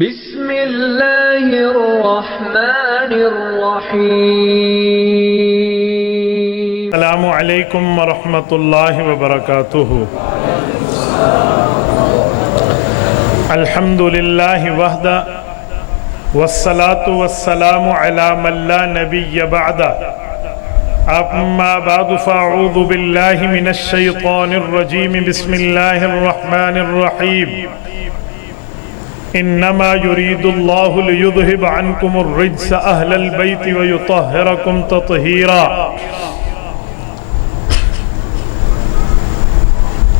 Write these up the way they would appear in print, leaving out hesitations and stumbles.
بسم اللہ الرحمن الرحیم۔ السلام علیکم ورحمۃ اللہ وبرکاتہ۔ الحمد للہ وحدہ والصلاة والسلام علی من لا نبی بعدہ، اما بعد فاعوذ باللہ من الشیطان الرجیم، بسم اللہ الرحمن الرحیم۔ انما يريد الله ليذهب عنكم الرجس اهل البيت ويطهركم تطهيرا۔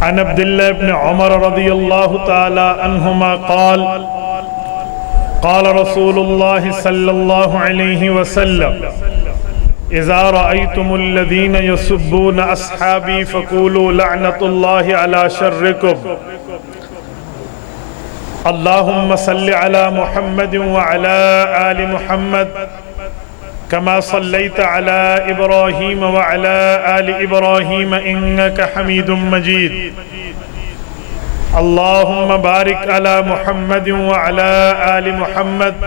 عن عبد الله بن عمر رضي الله تعالى عنهما قال قال رسول الله صلى الله عليه وسلم: اذا رأيتم الذين يسبون اصحابي فقولوا لعنة الله على شركم، اللهم صل على محمد وعلى آل محمد كما صليت على إبراهيم وعلى آل إبراهيم إنك حميد مجيد، اللهم بارك على محمد وعلى آل محمد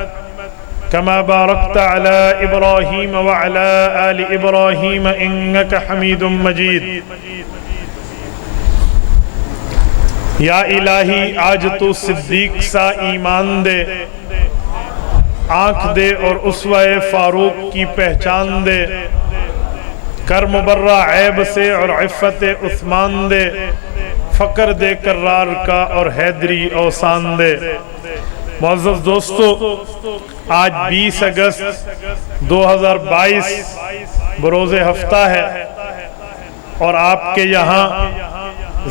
كما باركت على إبراهيم وعلى آل إبراهيم إنك حميد مجيد۔ یا الہی آج تو صدیق سا ایمان دے، آنکھ دے اور اسوہ فاروق کی پہچان دے، کر مبرہ عیب سے اور عفت عثمان دے، فقر دے کرار کا اور حیدری اوسان دے۔ معزز دوستو، آج 20 اگست 2022 بروز ہفتہ ہے، اور آپ کے یہاں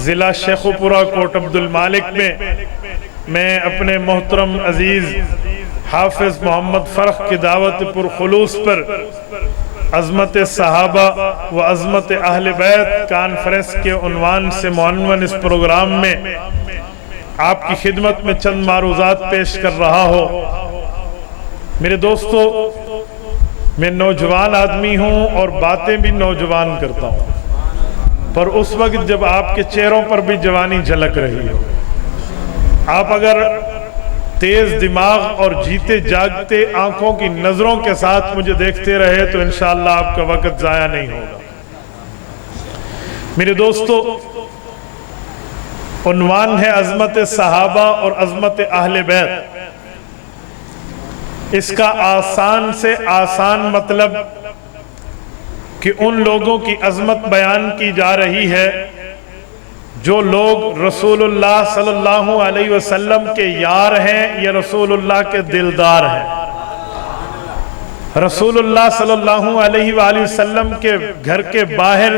ضلع شیخوپورہ کوٹ عبد المالک میں اپنے محترم عزیز حافظ محمد فرخ کی دعوت پرخلوص پر عظمت صحابہ و عظمت اہل بیت کانفرنس کے عنوان سے معنون اس پروگرام میں آپ کی خدمت میں چند معروضات پیش کر رہا ہوں۔ میرے دوستو، میں نوجوان آدمی ہوں اور باتیں بھی نوجوان کرتا ہوں، پر اس وقت جب آپ کے چہروں پر بھی جوانی جھلک رہی ہے۔ آپ اگر تیز دماغ اور جیتے جاگتے آنکھوں کی نظروں کے ساتھ مجھے دیکھتے رہے تو انشاءاللہ آپ کا وقت ضائع نہیں ہوگا۔ میرے دوستو، عنوان ہے عظمت صحابہ اور عظمت اہل بیت۔ اس کا آسان سے آسان مطلب کہ ان لوگوں کی عظمت بیان کی جا رہی ہے جو لوگ رسول اللہ صلی اللہ علیہ وسلم کے یار ہیں یا رسول اللہ کے دلدار ہیں۔ رسول اللہ صلی اللہ علیہ وآلہ وسلم کے گھر کے باہر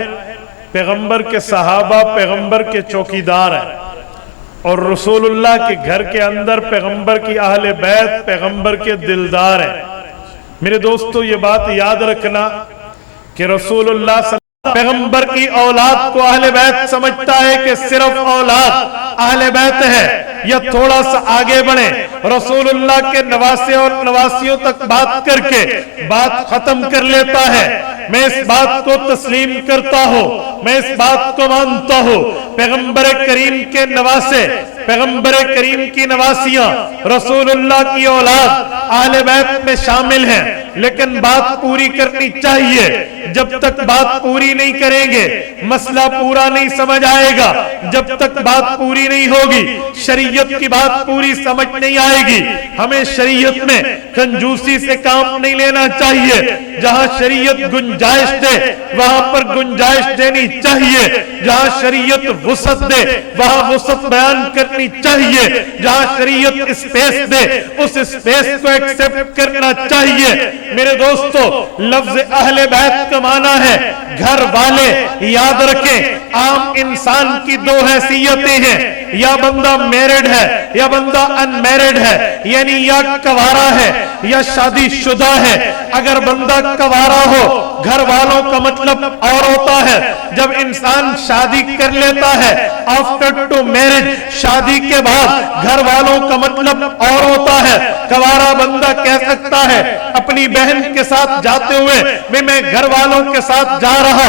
پیغمبر کے صحابہ پیغمبر کے چوکیدار ہیں، اور رسول اللہ کے گھر کے اندر پیغمبر کی اہل بیت پیغمبر کے دلدار ہیں۔ میرے دوستو، یہ بات یاد رکھنا کہ رسول اللہ صلی اللہ علیہ وسلم پیغمبر کی اولاد کو اہل بیت سمجھتا ہے کہ صرف اولاد اہل بیت ہے، یا تھوڑا سا آگے بڑھیں رسول اللہ کے نواسے اور نواسیوں تک بات کر کے بات ختم کر لیتا ہے۔ میں اس بات کو تسلیم کرتا ہوں، میں اس بات کو مانتا ہوں، پیغمبر کریم کے نواسے پیغمبر کریم کی نواسیاں رسول اللہ کی اولاد اہل بیت میں شامل ہیں، لیکن بات پوری کرنی چاہیے۔ جب تک بات پوری نہیں کریں گے مسئلہ پورا نہیں سمجھ آئے گا، جب تک بات پوری نہیں ہوگی شریعت کی بات پوری سمجھ نہیں آئے گی۔ ہمیں شریعت میں کنجوسی سے کام نہیں لینا چاہیے، جہاں شریعت گنجائش دے وہاں پر گنجائش دینی چاہیے، جہاں شریعت وسعت دے وہاں وسعت بیان کرنی چاہیے، جہاں شریعت اسپیس دے اس اسپیس کو ایکسپٹ کرنا چاہیے۔ میرے دوستو، لفظ اہل بیت کا معنی ہے گھر والے۔ یاد رکھیں، عام انسان کی دو حیثیتیں ہیں، یا بندہ میرڈ ہے یا بندہ ان میرڈ ہے، یعنی یا کوارا ہے یا شادی شدہ ہے۔ اگر بندہ کوارا ہو گھر والوں کا مطلب اور ہوتا ہے، جب انسان شادی کر لیتا ہے آفٹر ٹو میرج، شادی کے بعد گھر والوں کا مطلب اور ہوتا ہے۔ کوارا بندہ کہہ سکتا ہے اپنی بہن کے ساتھ جاتے ہوئے میں گھر والوں کے ساتھ جا رہا،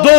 2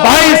22।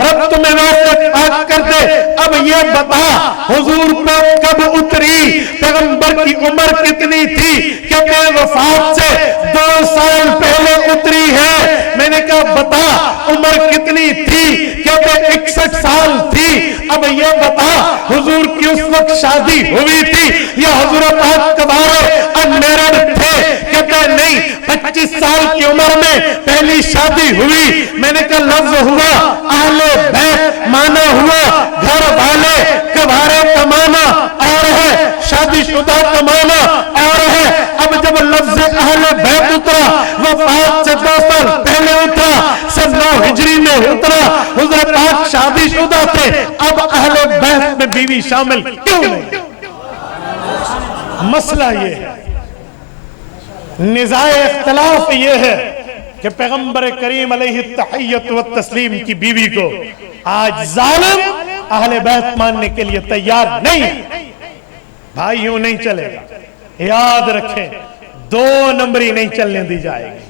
رب تمہیں ویسے پاک کر دے۔ اب یہ بتا حضور پہ کب اتری، پیغمبر کی عمر کتنی تھی؟ کہ وفات سے 2 سال پہلے اتری ہے۔ میں نے کہا بتا عمر کتنی تھی؟ کہ 61 سال تھی۔ اب یہ بتا حضور کی اس وقت شادی ہوئی تھی یا حضور پاک کبارے انمیرڈ تھے؟ کہتے نہیں، 25 سال کی عمر میں پہلی شادی ہوئی۔ میں نے کہا لفظ ہوا اہل بیت مانا ہوا، گھر والے، کبارے کا مانا اور ہے، شادی شدہ کا مانا اور ہے۔ اب جب لفظ اہل بیت اترا، وفات سے 2 سال پہلے اترا، 9 ہجری میں اترا، حضرت پاک شادی شدہ تھے، اب اہل بیت میں بیوی شامل کیوں نہیں؟ مسئلہ یہ ہے، نزاع اختلاف یہ ہے کہ پیغمبر کریم علیہ التحیت والتسلیم کی بیوی کو آج ظالم اہل بیت ماننے کے لیے تیار نہیں ہے۔ بھائی یوں نہیں چلے گا، یاد رکھیں 2 نمبری نہیں چلنے دی جائے گی۔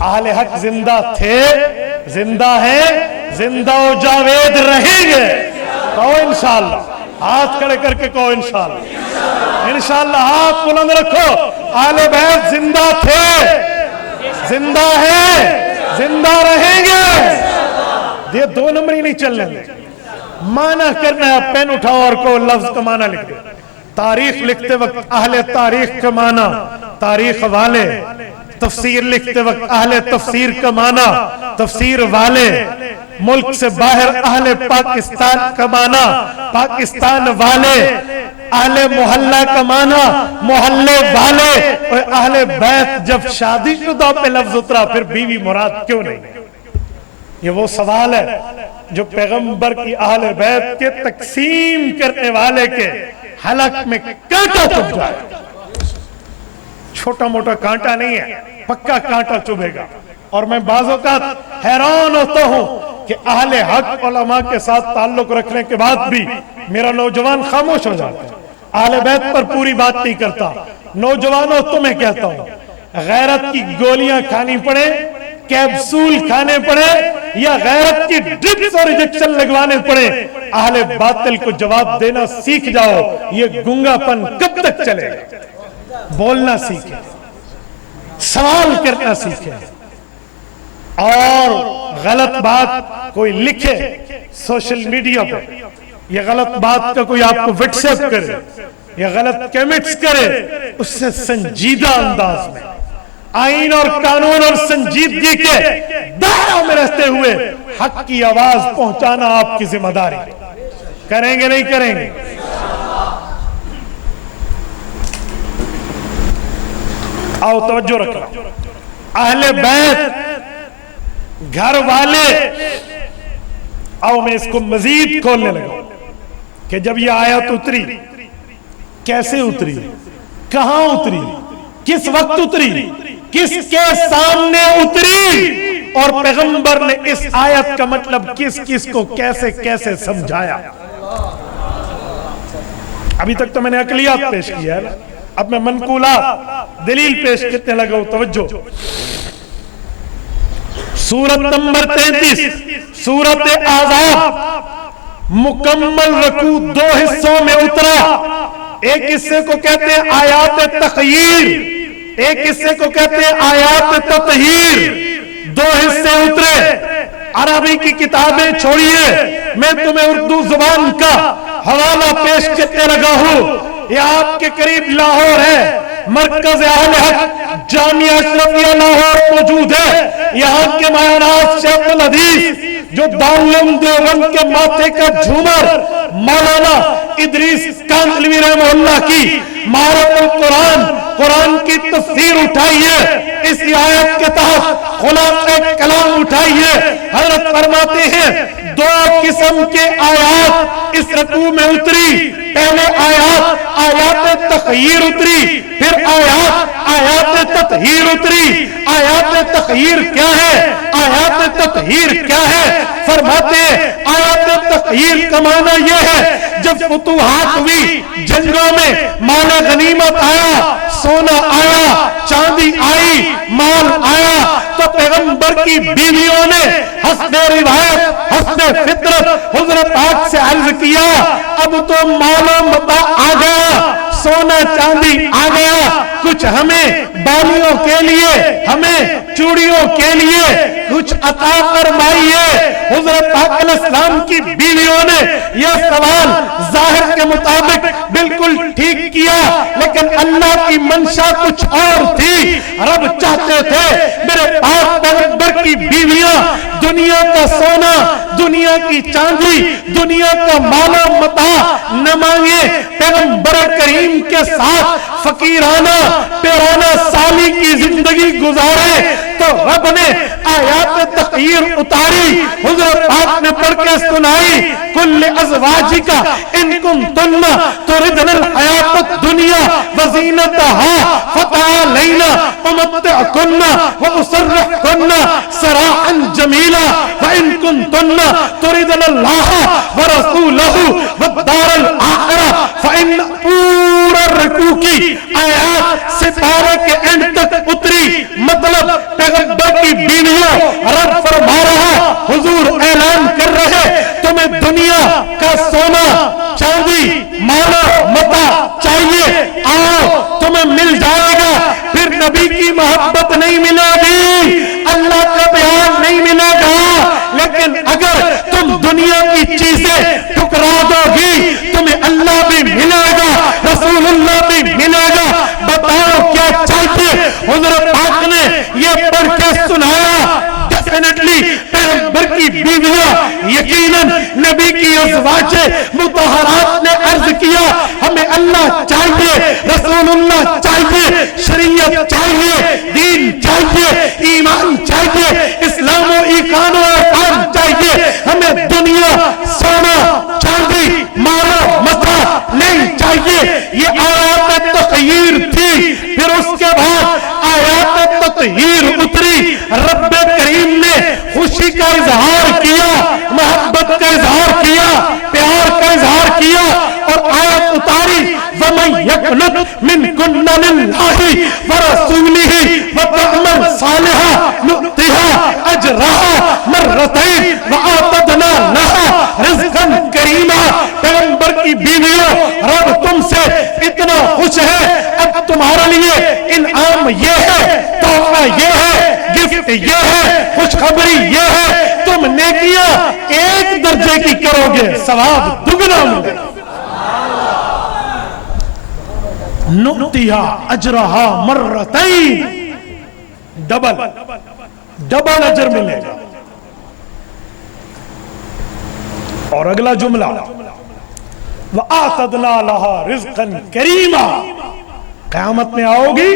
اہل حق زندہ تھے، زندہ ہیں، زندہ و جاوید رہیں گے۔ کہو انشاءاللہ، ہاتھ کھڑے کر کے کہو انشاءاللہ، انشاءاللہ ہاتھ بلند رکھو۔ اہل بیت زندہ تھے، زندہ ہیں، زندہ رہیں گے۔ یہ 2 نمبری نہیں چلنے دیں۔ معنی کرنا ہے، پین اٹھاؤ اور کو لفظ کا معنی لکھ دے۔ تاریخ لکھتے وقت اہل تاریخ کا معنی تاریخ والے، تفسیر لکھتے وقت اہل تفسیر کا معنی تفسیر والے، ملک سے باہر اہل پاکستان کا معنی پاکستان والے، اہل محلہ کا معنی محلے والے۔ اور اہل بیت جب شادی شدہ پہ لفظ اترا پھر بیوی مراد کیوں نہیں؟ یہ وہ سوال ہے جو پیغمبر کی اہل بیت کے تقسیم کرنے والے کے حلق میں کانٹا چبھ جائے۔ چھوٹا موٹا کانٹا نہیں ہے، پکا کانٹا چبھے گا۔ اور میں بعض اوقات حیران ہوتا ہوں کہ اہل حق علماء کے ساتھ تعلق رکھنے کے بعد بھی میرا نوجوان خاموش ہو جاتا ہے، اہل بیت پر پوری بات نہیں کرتا۔ نوجوانوں تمہیں کہتا ہوں، غیرت کی گولیاں کھانی پڑے، کیپسول کھانے پڑے یا غیرت کی ڈرپس اور انجیکشن لگوانے پڑے، اہل باطل کو جواب دینا سیکھ جاؤ۔ یہ گنگا پن کب تک چلے گا؟ بولنا سیکھیں، سوال کرنا سیکھیں، اور غلط بات کوئی لکھے سوشل میڈیا پر، یہ غلط بات کا کوئی آپ کو واٹس ایپ کرے یا غلط کیمنٹس کرے، اس سے سنجیدہ انداز میں آئین اور قانون اور سنجیدگی کے دائروں میں رہتے ہوئے حق کی آواز پہنچانا آپ کی ذمہ داری۔ کریں گے نہیں کریں گے؟ آؤ توجہ رکھنا، اہل بیت گھر والے۔ آؤ میں اس کو مزید کھولنے لگا کہ جب یہ آیت اتری، کیسے اتری، کہاں اتری، کس وقت اتری، کس کے سامنے اتری، اور پیغمبر نے اس آیت کا مطلب کس کس کو کیسے کیسے سمجھایا۔ ابھی تک تو میں نے عقلیات پیش کیا ہے، اب میں منقولات دلیل پیش کرنے لگا ہوں۔ توجہ، سورت نمبر 33 سورت احزاب مکمل رکوع 2 حصوں میں اترا۔ ایک حصے کو کہتے ہیں آیات تخیر، ایک حصے کو کہتے ہیں آیات تطہیر۔ 2 حصے اترے۔ عربی کی کتابیں چھوڑیے، میں تمہیں اردو زبان کا حوالہ پیش کرنے لگا ہوں۔ یہ آپ کے قریب لاہور ہے، مرکز اہل حق جامعہ اشرفیہ لاہور موجود ہے۔ یہاں کے مایانات شیخ الحدیث جو دارالعلوم دیوبند کے ماتھے کا جھومر مولانا ادریس کاندھلوی رحمہ اللہ کی معرفت القرآن، قرآن کی تفسیر اٹھائیے، اس آیت کے تحت خلاصہ کلام اٹھائیے۔ حضرت فرماتے ہیں 2 قسم کے آیات اس رکوع میں اتری۔ پہلے آیات تخیر اتری، پھر آیات تطہیر اتری۔ آیات تخیر کیا ہے؟ آیات تطہیر کیا ہے؟ فرماتے ہیں آیات تغییر کا معنی یہ ہے جب فتوحات ہوئی، جنگوں میں مال غنیمت آیا، سونا آیا، چاندی آئی، مال آیا، تو پیغمبر کی بیویوں نے حسب روایت حسب فطرت حضرت پاک سے عرض کیا اب تو مال و متاع آ گیا، سونا چاندی آ گیا، کچھ ہمیں بالیوں کے لیے، ہمیں چوڑیوں کے لیے کچھ عطا فرمائیے۔ حضرت پاک علیہ السلام کی بیویوں نے یہ سوال ظاہر کے مطابق بالکل ٹھیک کیا، لیکن اللہ کی منشا کچھ اور تھی۔ رب چاہتے تھے میرے پاک پیغمبر کی بیویاں دنیا کا سونا، دنیا کی چاندی، دنیا کا مال و متاع نہ مانگے، پیغمبر کریم کے ساتھ فقیرانہ پیرانہ سالی کی زندگی گزارے۔ تو رب نے آیات تغییر اتاری، حضرت پاک نے پڑھ کے سنائی، کل ازواجکا ان کنتن تردن الحیات الدنیا وزینتہا فتعالینا امتعکن واسرحکن سراحا جمیلا وان کنتن تردن اللہ ورسولہ والدار الاخرہ فان پورا رکوع کی آیات سپارے کے اینڈ تک اتری، مطلب پیغمبر کی بیویوں رب فرما رہا، حضور اعلان کر رہے تمہیں دنیا کا سونا چاندی مال و متاع چاہیے، آؤ تمہیں مل جائے گا۔ پھر نبی کی محبت نہیں ملے گی، اللہ کا پیار نہیں ملے گا، لیکن اگر تم دنیا کی چیزیں ٹھکرا دو گی تمہیں اللہ بھی ملے گا، رسول اللہ بھی ملے گا۔ بتاؤ کیا چاہتے؟ حضرت پاک نے یہ پڑھ کے سنایا، ڈیفینیٹلی پیغمبر کی بیویاں یقیناً نبی کی ازواج مطہرات نے عرض کیا ہمیں اللہ چاہیے، رسول اللہ چاہیے، شریعت چاہیے، دین چاہیے، ایمان چاہیے، اسلام و ایمان و احکام چاہیے، ہمیں دنیا سونا چاندی مال و متاع نہیں چاہیے۔ یہ آیات تغییر تھی۔ پھر اس کے بعد آیات تطہیر اتری، رب کریم نے خوشی کا اظہار کیا، محبت کا اظہار کیا، پیار کا اظہار کیا، اور آیت اتاری وَمَن يَقْنُتْ مِنْكُنَّ لِلَّهِ وَرَسُولِهِ وَتَعْمَلْ صَالِحًا نُؤْتِهَا أَجْرَهَا مَرَّتَيْنِ وَأَعْتَدْنَا لَهَا رِزْقًا كَرِيمًا۔ پیغمبر کی بیویوں رب تم سے اتنا خوش ہے، اب تمہارے لیے انعام یہ ہے، تحفہ یہ ہے، گفٹ یہ ہے، خوشخبری یہ ہے، تم نیکیاں ایک درجے کی کرو گے ثواب دگنا ملے گا۔ نؤتیہا اجرہا مرتین، ڈبل اجر ملے گا۔ اور اگلا جملہ وَآتَدْنَا لَهَا رِزْقًا كَرِيمًا، قیامت میں آؤ گی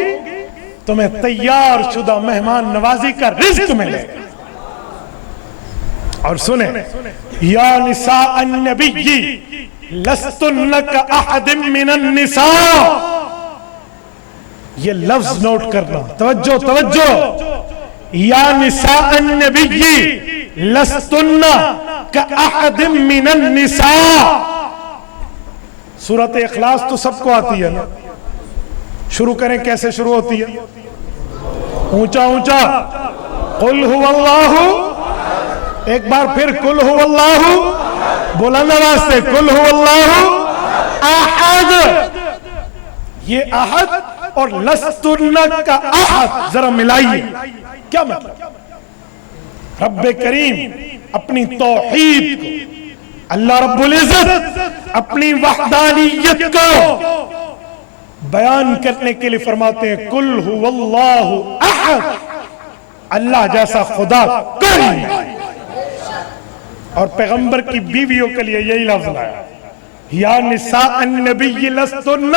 تمہیں تیار شدہ مہمان نوازی کا رزق ملے گا۔ اور سنیں یا نساء النبی لستن کأحد من النساء، یہ لفظ نوٹ کرنا، توجہ، یا نساء النبی لستن کأحد من النساء۔ سورۃ اخلاص تو سب کو آتی ہے نا، شروع کریں کیسے شروع ہوتی ہے؟ اونچا قل هو اللہ، ایک بار پھر قل هو اللہ، بلند آواز سے قل هو اللہ احد۔ یہ احد اور لستن کا احد ذرا ملائیے، کیا مطلب؟ رب کریم اپنی توحید کو، اللہ رب العزت اپنی وحدانیت کو بیان کرنے کے لیے فرماتے ہیں قل هو اللہ احد، اللہ جیسا خدا کوئی نہیں۔ اور پیغمبر کی بیویوں کے لیے یہی لفظ لایا، یا نساء النبی لستن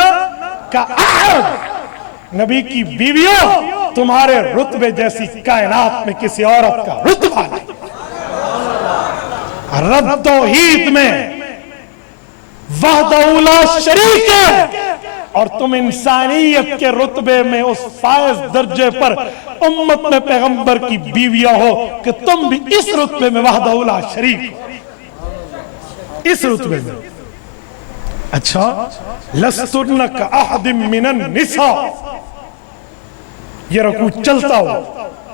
کأحد، نبی کی بیویوں تمہارے رتبے جیسی کائنات میں کسی عورت کا رتبہ نہیں۔ رب توحید میں وحدہ لا شریک ہے، اور تم انسانیت کے رتبے میں اس فائز درجے پر امت میں پیغمبر کی بیویاں ہو کہ تم بھی اس رتبے میں وحدہ لا شریک ہو۔ اس رتبے میں. اچھا لستن کاحد من النساء، یہ رکوع چلتا ہوا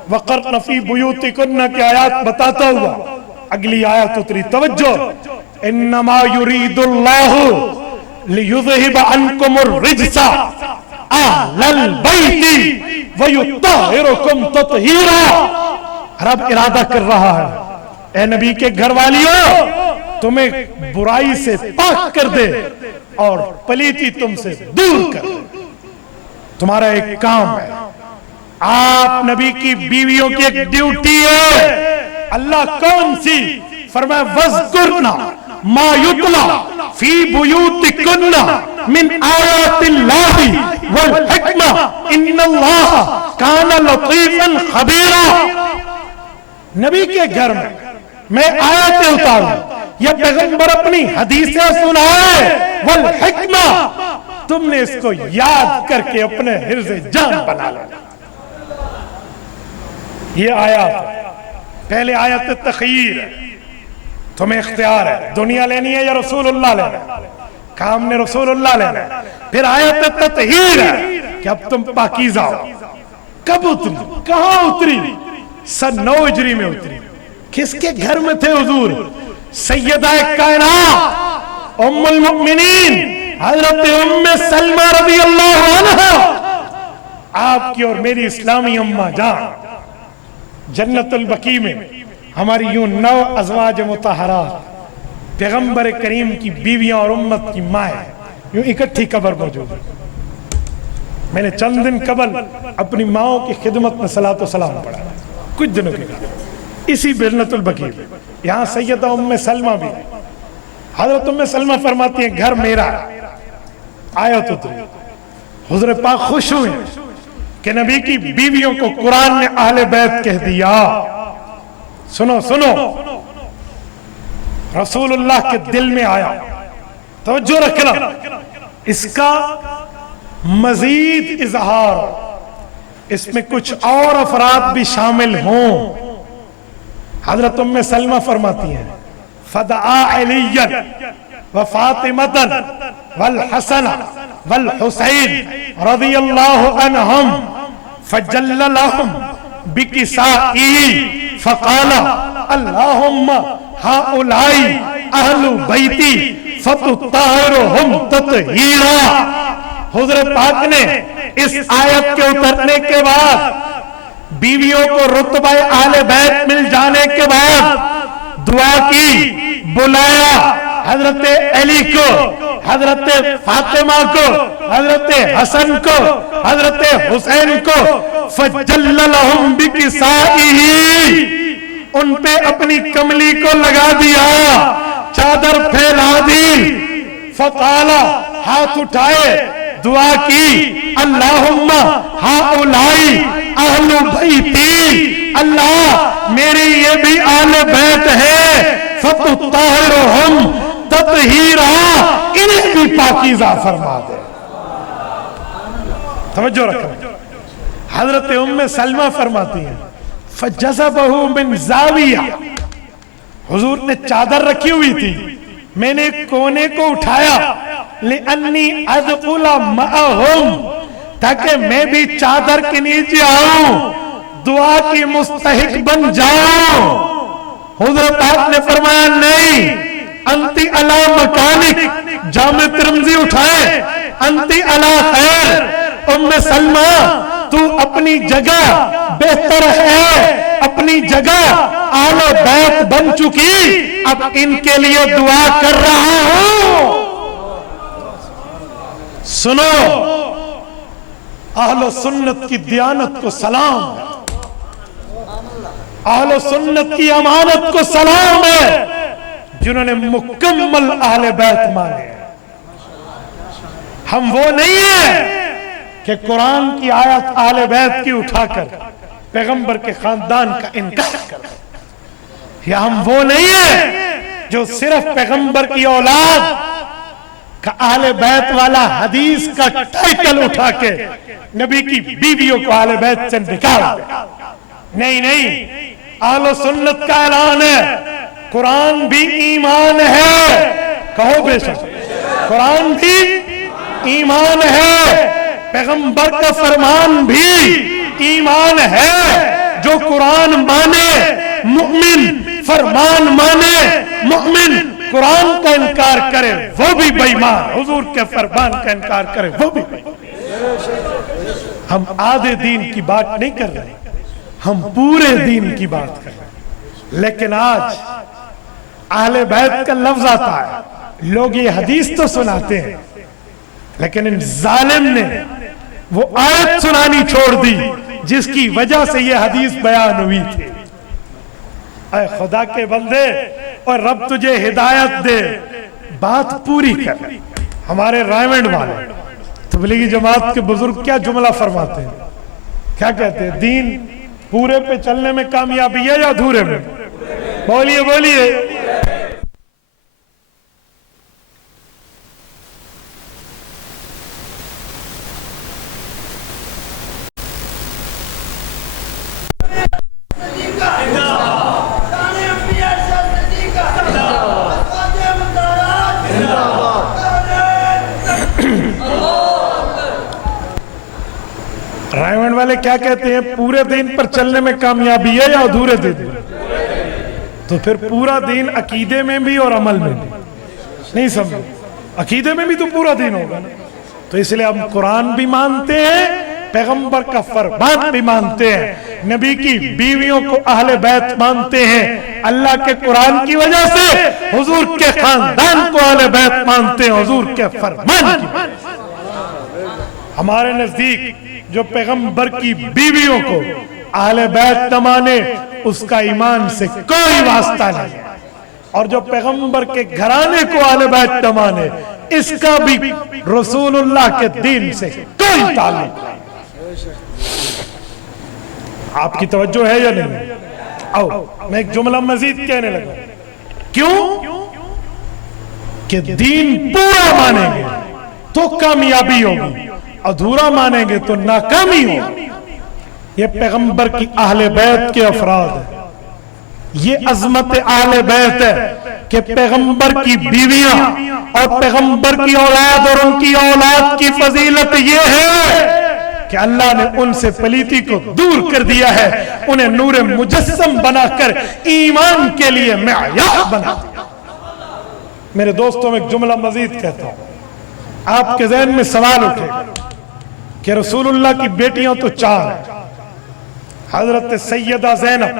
وقرن فی بیوتکن کی آیات بتاتا ہوا اگلی آیت اتری. توجہ، انما یرید اللہ لیذہب عنکم الرجس اہل البیت ویطہرکم تطہیرا. رب ارادہ کر رہا ہے اے نبی کے گھر والیوں تمہیں برائی سے پاک کر دے اور پلیتی تم سے دور کر دے. تمہارا ایک کام ہے، آپ نبی کی بیویوں کی ایک ڈیوٹی ہے. اللہ کون سی؟ فرمایا وَذْكُرْنَا مَا يُتْلَى فِي بُيُوتِكُنَّ مِنْ آیَاتِ اللَّهِ وَالْحِکْمَةِ إِنَّ اللَّهَ كَانَ لَطِیفًا خَبِیرًا. نبی کے گھر میں آیاتیں اتاروں، یا پیغمبر اپنی حدیثیں سنائے، والحکمہ تم نے اس کو یاد کر کے اپنے حرز جان بنا لینا. یہ آیات پہلے آیت تخییر ہے، تمہیں اختیار ہے دنیا لینی ہے یا رسول اللہ لینا ہے، کام نے رسول اللہ لینا ہے. پھر آیت تطہیر ہے کہ اب تم پاکیزہ ہو. کب اتری؟ کہاں اتری؟ سن 9 ہجری میں اتری. کس کے گھر میں تھے حضور؟ سیدہ کائنات ام المؤمنین حضرت ام سلمہ رضی اللہ عنہ، آپ کی اور میری اسلامی اماں جان. جنت البقیع میں ہماری یوں 9 ازواج مطہرات پیغمبر کریم کی بیویاں اور امت کی مائیں یوں اکٹھی قبر موجود ہے. میں نے چند دن قبل اپنی ماؤں کی خدمت میں صلاۃ و سلام پڑھا کچھ دنوں کے لیے اسی جنت البقیع. یہاں سیدہ ام سلمہ بھی. حضرت ام سلمہ فرماتی ہیں گھر میرا. آیت اتری، حضور پاک خوش ہوئے کہ نبی کی بیویوں کو قرآن نے اہل بیت کہہ دیا. سنو سنو، رسول اللہ کے دل میں آیا. توجہ رکھنا، اس کا مزید اظہار، اس میں کچھ اور افراد بھی شامل ہوں. حضرت ام سلمہ فرماتی ہیں فدعا علی وفاطمۃ والحسن والحسین رضی اللہ عنہم فجل لهم بکسائی فقال اللہم ہؤلاء اہل بیتی فتطہرہم تطہیرا. حضرت پاک نے اس آیت کے اترنے کے بعد بیویوں کو رتبہ اہل بیت مل جانے کے بعد دعا کی، بلایا حضرت علی کو، حضرت فاطمہ کو، حضرت حسن کو، حضرت حسین کو. فجل لهم بکسائہ، ان پہ اپنی کملی کو لگا دیا، چادر پھیلا دی. فقال، ہاتھ اٹھائے، دعا کی اللہم ہؤلاء اہل بیتی، اللہ میرے یہ بھی اہل بیت ہے، فتطہرہم تطہیرا، انہیں بھی پاکیزہ فرما دے. توجہ رکھو، حضرت ام سلمہ فرماتی ہیں فجذبہ من زاویہ. حضور نے چادر رکھی ہوئی تھی، میں نے کونے کو اٹھایا لِأَنِّي أَدْخُلَ مَعَهُمْ، تاکہ میں بھی چادر کے نیچے آؤں، دعا کی مستحق بن جاؤں. حضرت پاک نے فرمایا نہیں، انتی علی مکانک. جامع ترمذی اٹھائے، انتی علی خیر. ام سلمہ تو اپنی جگہ بہتر ہے، اپنی جگہ اہل بیت بن چکی، اب ان کے لیے دعا کر رہا ہوں. سنو، اہل سنت کی دیانت کو سلام، اہل سنت کی امانت کو سلام ہے، جنہوں نے مکمل اہل بیت مانے. ہم وہ نہیں ہیں کہ قرآن کی آیت اہل بیت کی اٹھا کر پیغمبر کے خاندان کا انکار کرتے، یا ہم وہ نہیں ہیں جو صرف پیغمبر کی اولاد کا اہل بیت والا حدیث کا ٹائٹل اٹھا کے نبی کی بیویوں کو اہل بیت سے نکال دے. نہیں نہیں، اہل سنت کا اعلان ہے قرآن بھی ایمان ہے، کہو بے شک قرآن بھی ایمان ہے، پیغمبر کا فرمان بھی ایمان ہے۔ جو قرآن مانے مؤمن، فرمان مانے مؤمن، قرآن کا انکار کرے وہ بھی بے ایمان، حضور کے فرمان کا انکار کرے وہ بھی بے ایمان۔ ہم آدھے دین کی بات نہیں کر رہے، ہم پورے دین کی بات کر رہے ہیں۔ لیکن آج اہل بیت کا لفظ آتا ہے، لوگ یہ حدیث تو سناتے ہیں، لیکن ان ظالم نے وہ آیت سنانی چھوڑ دی جس کی وجہ سے یہ حدیث بیان ہوئی تھی۔ اے خدا کے بندے، اور رب تجھے ہدایت دے، بات پوری کر۔ ہمارے رائمنڈ والے تبلیغی جماعت کے بزرگ کیا جملہ فرماتے ہیں، کیا کہتے ہیں؟ دین پورے پہ چلنے میں کامیابی ہے یا ادھورے میں؟ بولیے بولیے۔ رائمنڈ والے کیا کہتے ہیں؟ پورے دین پر چلنے میں کامیابی ہے یا ادھورے دین؟ تو پھر پورا دین عقیدے میں بھی اور عمل میں بھی نہیں سمجھو، عقیدے میں بھی تو پورا دین ہوگا نا۔ تو اس لیے ہم قرآن بھی مانتے ہیں، پیغمبر کا فرمان بھی مانتے ہیں، نبی کی بیویوں کو اہل بیت مانتے ہیں، اللہ کے قرآن کی وجہ سے حضور کے خاندان کو اہل بیت مانتے ہیں، حضور کے فرمان کی وجہ سے۔ ہمارے نزدیک جو پیغمبر کی بیویوں کو اہل بیت نہ مانے اس کا ایمان سے کوئی واسطہ نہیں، اور جو پیغمبر کے گھرانے کو اہل بیت نہ مانے اس کا بھی رسول اللہ کے دین سے کوئی تعلق نہیں۔ آپ کی توجہ ہے یا نہیں؟ آؤ میں ایک جملہ مزید کہنے لگا، کیوں کہ دین پورا مانیں گے تو کامیابی ہوگی، ادھورا مانیں گے تو ناکامی ہوگی۔ یہ پیغمبر کی اہل بیت کے افراد ہیں، یہ عظمت اہل بیت ہے کہ پیغمبر کی بیویاں اور پیغمبر کی اولاد اور ان کی اولاد کی فضیلت یہ ہے کہ اللہ نے ان سے پلیتی کو دور کر دیا ہے، انہیں نور مجسم بنا کر ایمان کے لیے معیار بنا دیا۔ میرے دوستوں میں ایک جملہ مزید کہتا ہوں، آپ کے ذہن میں سوال اٹھے کہ رسول اللہ کی بیٹیاں تو چار ہیں، حضرت سیدہ زینب،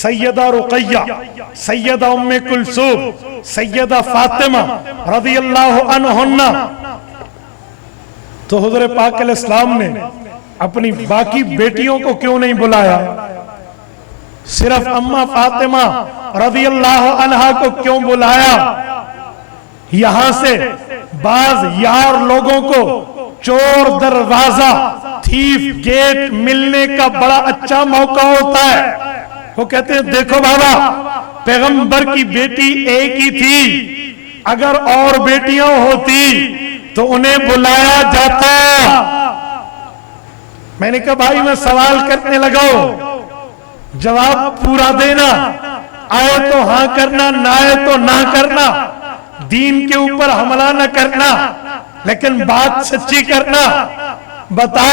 سیدہ رقیہ، سیدہ ام کلثوم، سیدہ فاطمہ رضی اللہ عنہن۔ تو حضور پاک علیہ السلام نے اپنی باقی بیٹیوں کو کیوں نہیں بلایا؟ صرف اماں فاطمہ رضی اللہ عنہا کو کیوں بلایا؟ یہاں سے بعض یار لوگوں کو چور دروازہ، تھیف گیٹ ملنے کا بڑا اچھا موقع ہوتا ہے۔ وہ کہتے ہیں دیکھو بابا، پیغمبر کی بیٹی ایک ہی تھی، اگر اور بیٹیاں ہوتی تو انہیں بلایا جاتا۔ میں نے کہا بھائی میں سوال کرنے لگا ہوں، جواب پورا دینا، آئے تو ہاں کرنا، نہ آئے تو نہ کرنا، دین کے اوپر حملہ نہ کرنا، لیکن بات سچی کرنا۔ بتا،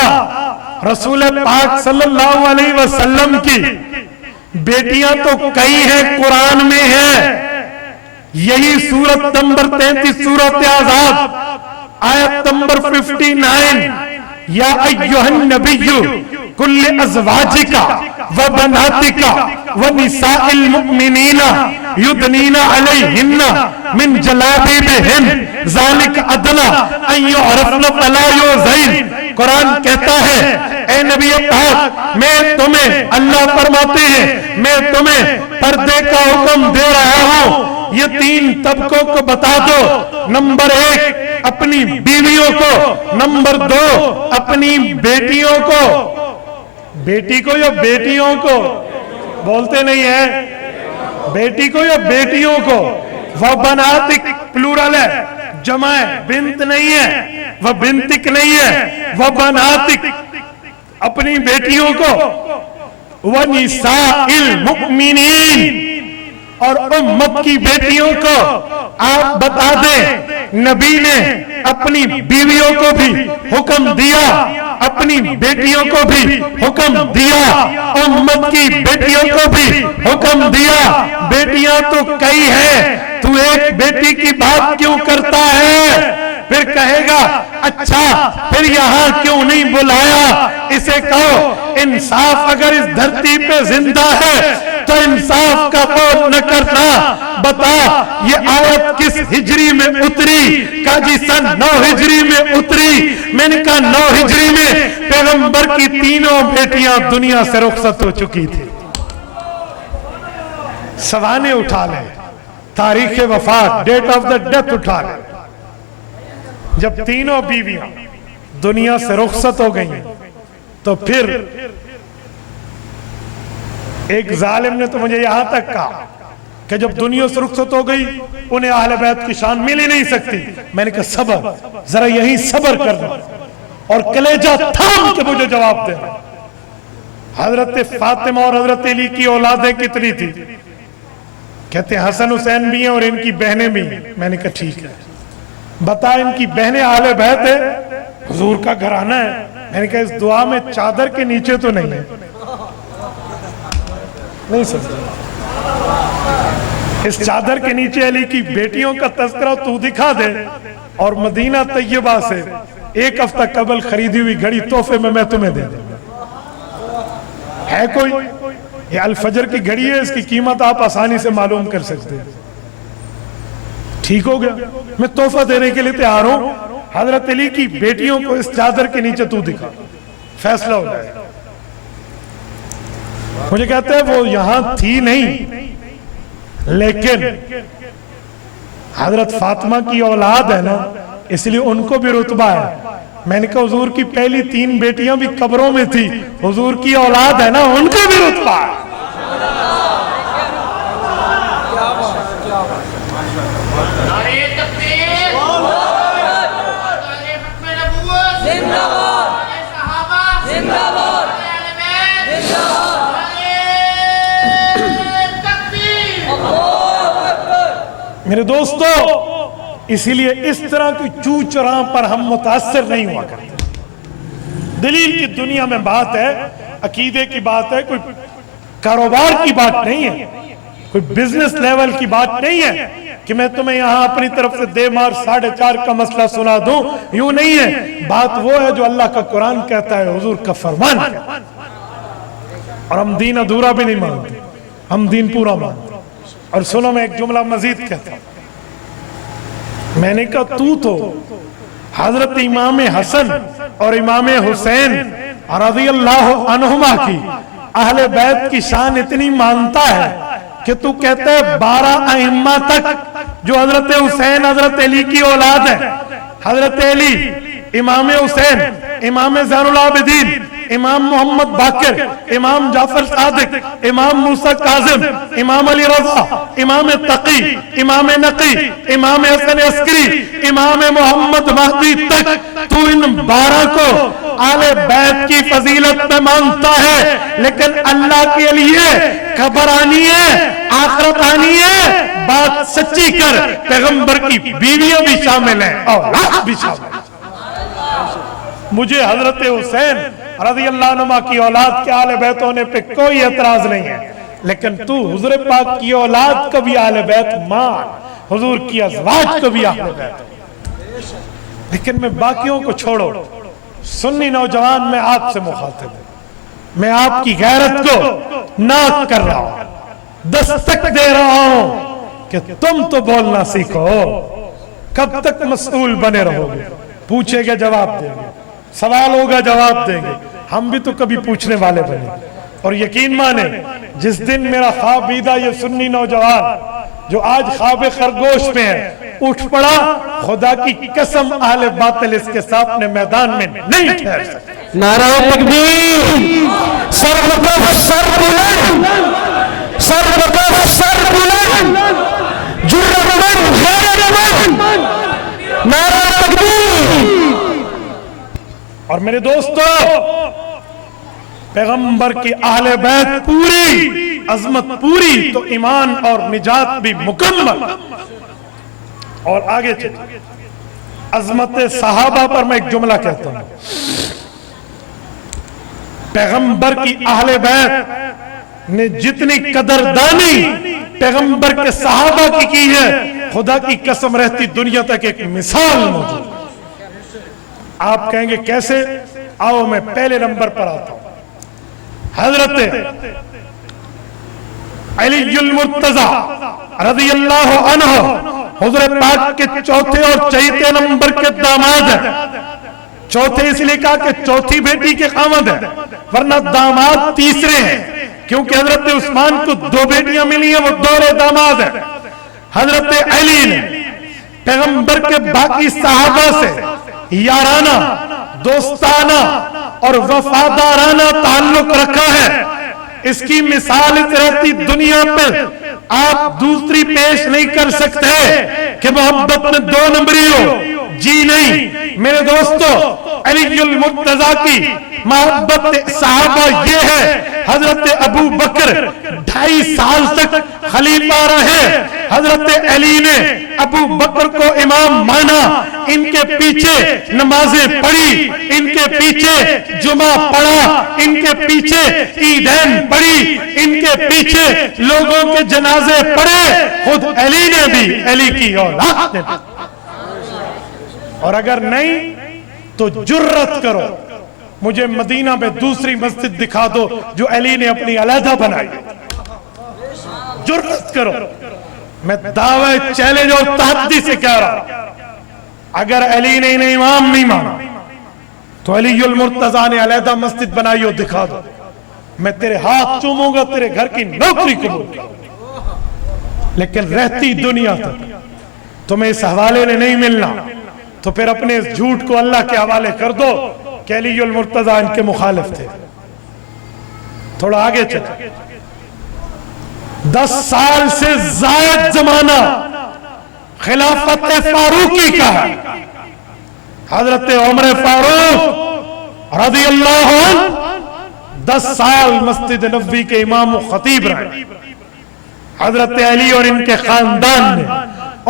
رسول پاک صلی اللہ علیہ وسلم کی بیٹیاں تو کئی ہیں، قرآن میں ہیں، یہی سورت نمبر 33 سورت احزاب آیت نمبر 59، یا ایھا النبی کل ازواجکا وبناتکا ونساء المؤمنین یدنین علیہن من جلابیبہن ذالک ادنی ان یعرفن فلا یؤذین۔ قرآن کہتا ہے اے نبی پاک، میں تمہیں، اللہ فرماتے ہیں میں تمہیں پردے کا حکم دے رہا ہوں، یہ تین طبقوں کو بتا دو، نمبر 1 اپنی بیویوں کو، نمبر 2 اپنی بیٹیوں کو۔ بیٹی کو یا بیٹیوں کو؟ بولتے نہیں ہیں، بیٹی کو یا بیٹیوں کو؟ وہ بناتک پلورل ہے، جمع ہے، بنت نہیں ہے، وہ بنتک نہیں ہے، وہ بناتک اپنی بیٹیوں کو۔ وَنِسَاءِ الْمُؤْمِنِينَ اور امت کی بیٹیوں کو آپ بتا دیں نبی نے اپنی بیویوں کو بھی حکم دیا، اپنی بیٹیوں کو بھی حکم دیا، امت کی بیٹیوں کو بھی حکم دیا۔ بیٹیاں تو کئی ہیں، تو ایک بیٹی کی بات کیوں کرتا ہے؟ پھر کہے گا اچھا پھر یہاں کیوں نہیں بلایا؟ اسے کہو انصاف اگر اس دھرتی پہ زندہ ہے تو انصاف کا قول نہ کرنا۔ بتا یہ آیت کس ہجری میں اتری؟ کہا جی سن 9 ہجری میں اتری۔ میں نے کہا 9 ہجری میں پیغمبر کی تینوں بیٹیاں دنیا سے رخصت ہو چکی تھی۔ سوانے اٹھا لیں، تاریخ وفات، ڈیٹ آف دا ڈیتھ اٹھا لیں۔ جب تینوں بیویاں دنیا سے رخصت ہو گئی تو پھر ایک ظالم نے تو مجھے یہاں تک کہا کہ جب دنیا سے رخصت ہو گئی انہیں اہل بیت کی شان مل ہی نہیں سکتی۔ میں نے کہا صبر، ذرا یہیں صبر کر دو اور کلیجہ تھام کے مجھے جواب دے۔ حضرت فاطمہ اور حضرت علی کی اولادیں کتنی تھی؟ کہتے ہیں حسن حسین بھی ہیں اور ان کی بہنیں بھی ہیں۔ میں نے کہا ٹھیک ہے، بتا ان کی بہنیں اہل بیت ہے، حضور کا گھرانہ ہے؟ میں نے کہا اس دعا میں چادر کے نیچے تو نہیں ہے، نہیں سمجھے؟ اس چادر کے نیچے علی کی بیٹیوں کا تذکرہ تو دکھا دے، اور مدینہ طیبہ سے 1 ہفتہ قبل خریدی ہوئی گھڑی تحفے میں تمہیں دے دوں۔ ہے کوئی؟ یہ الفجر کی گھڑی ہے، اس کی قیمت آپ آسانی سے معلوم کر سکتے ہیں۔ ٹھیک ہو گیا، میں تحفہ دینے کے لیے تیار ہوں۔ حضرت علی کی بیٹیوں کو اس چادر کے نیچے تو دکھا، فیصلہ ہو جائے۔ مجھے کہتے ہیں وہ یہاں تھی نہیں، لیکن حضرت فاطمہ کی اولاد ہے نا، اس لیے ان کو بھی رتبہ ہے۔ میں نے کہا حضور کی پہلی 3 بیٹیاں بھی قبروں میں تھی، حضور کی اولاد ہے نا، ان کو بھی رتبہ ہے۔ میرے دوستو اسی لیے اس طرح کی چو چراں پر ہم متاثر نہیں ہوا کرتے۔ دلیل کی دنیا میں بات ہے، عقیدے کی بات ہے، کوئی کاروبار کی بات نہیں ہے، کوئی بزنس لیول کی بات نہیں ہے کہ میں تمہیں یہاں اپنی طرف سے دے مار 4.5 کا مسئلہ سنا دوں، یوں نہیں ہے۔ بات وہ ہے جو اللہ کا قرآن کہتا ہے، حضور کا فرمان کہتا ہے، اور ہم دین ادھورا بھی نہیں مانتے، ہم دین پورا مانتے۔ اور سنو میں ایک جملہ مزید کہتا ہوں، میں نے کہا تو حضرت امام حسن اور امام حسین رضی اللہ عنہما کی اہل بیت کی شان اتنی مانتا ہے کہ تو کہتا ہے 12 ائمہ تک جو حضرت حسین حضرت علی کی اولاد ہے، حضرت علی، امام حسین، امام زین العابدین، امام محمد باقر، امام جعفر صادق، امام موسیٰ کاظم، امام علی رضا، امام تقی، امام نقی، امام حسن عسکری، امام محمد مہدی تک تو ان 12 کو آل بیت کی فضیلت میں مانتا ہے، لیکن اللہ کے لیے خبر آنی ہے، آخرت آنی ہے، بات سچی کر۔ پیغمبر کی بیویاں بھی شامل ہیں، اولاد بھی شامل ہیں۔ مجھے حضرت حسین رضی اللہ عنہ کی اولاد کے آل بیت ہونے پہ کوئی اعتراض نہیں ہے، لیکن تو حضور پاک کی اولاد کو بھی آل بیت مان، حضور کی ازواج کو بھی آل بیت۔ لیکن میں باقیوں کو چھوڑو، سنی نوجوان میں آپ سے مخاطب ہوں، میں آپ کی غیرت کو ناک کر رہا ہوں، دستک دے رہا ہوں کہ تم تو بولنا سیکھو۔ کب تک مسئول بنے رہو گے؟ پوچھے گے جواب دیں گے، سوال ہوگا جواب دیں گے، ہم بھی تو کبھی پوچھنے والے بنے۔ اور یقین مانے جس دن میرا خواب بیدہ یہ سنی نوجوان جو آج خواب خرگوش میں ہے اٹھ پڑا، خدا کی قسم اہل باطل اس کے ساتھ میدان میں نہیں ٹھہر سکتے۔ نعرہ تکبیر، سر بطف سر بلند، سر بطف سر بلند، جرم من غیر من، نعرہ تکبیر۔ اور میرے دوستو پیغمبر کی اہل بیت پوری عظمت پوری تو ایمان اور نجات بھی مکمل. اور آگے چلیں، عظمت صحابہ پر میں ایک جملہ کہتا ہوں. پیغمبر کی اہل بیت نے جتنی قدردانی پیغمبر کے صحابہ کی ہے، خدا کی قسم رہتی دنیا تک ایک مثال موجود. آپ کہیں گے کیسے؟ آؤ میں پہلے نمبر پر آتا ہوں. حضرت علی المرتضی رضی اللہ عنہ حضور پاک کے چوتھے اور چہیتے نمبر کے داماد ہیں. چوتھے اس لیے کہا کہ چوتھی بیٹی کے خامد ہے، ورنہ داماد تیسرے ہیں، کیونکہ حضرت عثمان کو 2 بیٹیاں ملی ہیں، وہ دورے داماد ہیں. حضرت علی نے پیغمبر کے باقی صحابہ سے یارانہ، دوستانہ اور وفادارانہ تعلق رکھا ہے. اس کی مثال اس رہتی دنیا پر آپ دوسری پیش نہیں کر سکتے کہ محبت میں 2 نمبری ہو. جی نہیں میرے دوستو، علی المرتضی کی محبت صحابہ یہ ہے. حضرت ابو بکر 2.5 سال تک خلیفہ رہے، حضرت علی نے ابو بکر کو امام مانا، ان کے پیچھے نمازیں پڑھی، ان کے پیچھے جمعہ پڑھا، ان کے پیچھے عیدین پڑھی، ان کے پیچھے لوگوں کے جنازے پڑھے. خود علی نے بھی، علی کی اولاد نے بھی. اور اگر نہیں تو جرت کرو، مجھے مدینہ میں دوسری مسجد دکھا دو جو علی نے اپنی علیحدہ بنائی. جرت کرو. میں دعوی چیلنج اور تحدی سے کہہ رہا ہوں، اگر علی نے انہیں امام نہیں مانا تو علی المرتضی نے علیحدہ مسجد بنائی ہو دکھا دو، میں تیرے ہاتھ چوموں گا، تیرے گھر کی نوکری قبول کروں. لیکن رہتی دنیا تک تمہیں اس حوالے نے نہیں ملنا تو پھر اپنے اس جھوٹ کو اللہ کے حوالے کر دو کہ علی المرتضی ان کے مخالف تھے. تھوڑا آگے چلیں. 10 سال سے زائد زمانہ خلافت فاروقی کا ہے. حضرت عمر فاروق رضی اللہ عنہ 10 سال مسجد نبوی کے امام و خطیب رہے. حضرت علی اور ان کے خاندان نے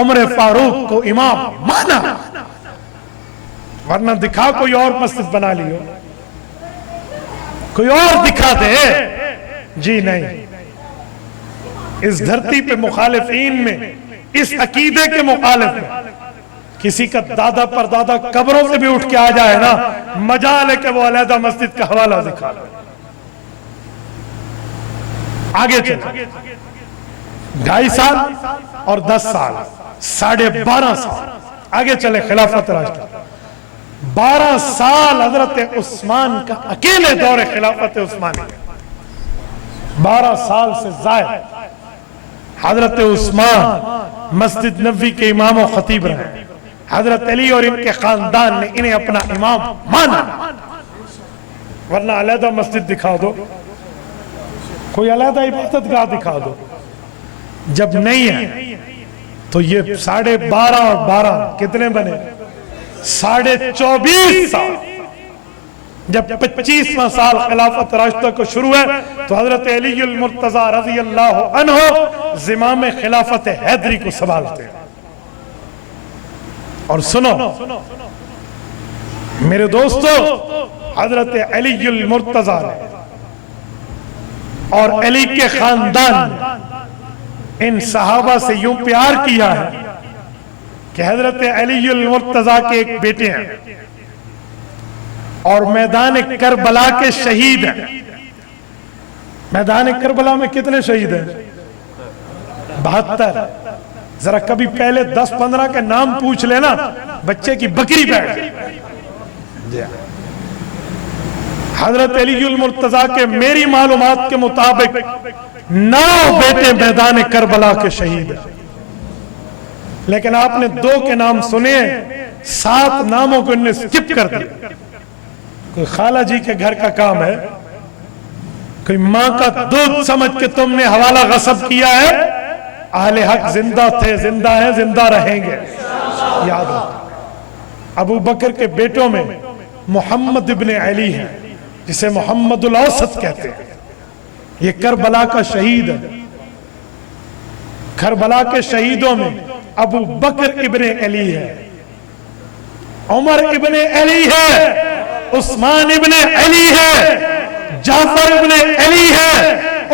عمر فاروق کو امام مانا، ورنہ دکھا کوئی اور مسجد بنا لی ہو، کوئی اور دکھا دے. جی نہیں، اس دھرتی پہ مخالفین میں، اس عقیدے کے مخالف میں کسی کا دادا پر دادا قبروں سے بھی اٹھ کے آ جائے نا، مجال ہے کہ وہ علیحدہ مسجد کا حوالہ دکھا لے. آگے چلیں. 2.5 سال اور 10 سال 12.5 سال آگے چلے. خلافت راشدہ 12 سال حضرت عثمان کا اکیلے دور خلافت عثمانی، 12 سال سے زائد حضرت عثمان مسجد نبوی کے امام و خطیب رہے. حضرت علی اور ان کے خاندان نے انہیں اپنا امام مانا، ورنہ علیحدہ مسجد دکھا دو، کوئی علیحدہ عبادت گاہ دکھا دو. جب نہیں ہے تو یہ 12.5 اور 12 کتنے بنے؟ 24.5 سال. جب 25واں سال خلافت راشدہ کو شروع ہے تو حضرت علی المرتضی رضی اللہ عنہ زمام خلافت حیدری کو سنبھالتے ہیں. اور سنو میرے دوستو، حضرت علی المرتضی اور علی کے خاندان نے ان صحابہ سے یوں پیار کیا ہے کہ حضرت علی المرتضی کے ایک بیٹے ہیں اور میدان کربلا کے شہید ہیں. میدان کربلا میں کتنے شہید ہیں؟ 72. ذرا کبھی پہلے 10-15 کے نام پوچھ لینا، بچے کی بکری بیٹھ گئی. حضرت علی المرتضی کے میری معلومات کے مطابق 9 بیٹے میدان کربلا کے شہید ہیں، لیکن آپ نے 2 کے نام سنے، 7 ناموں کو انہیں سکپ کر دیا. کوئی خالہ جی کے گھر کا کام ہے، کوئی ماں کا دودھ سمجھ کے تم نے حوالہ غصب کیا ہے. اہل حق زندہ تھے، زندہ ہیں، زندہ رہیں گے. یاد رکھو. ابو بکر کے بیٹوں میں محمد ابن علی ہیں جسے محمد الاوسط کہتے ہیں. یہ کربلا کا شہید ہے. کربلا کے شہیدوں میں ابو بکر ابن علی ہے, عمر ابن علی ہے, عثمان ابن علی ہے, جعفر ابن علی ہے,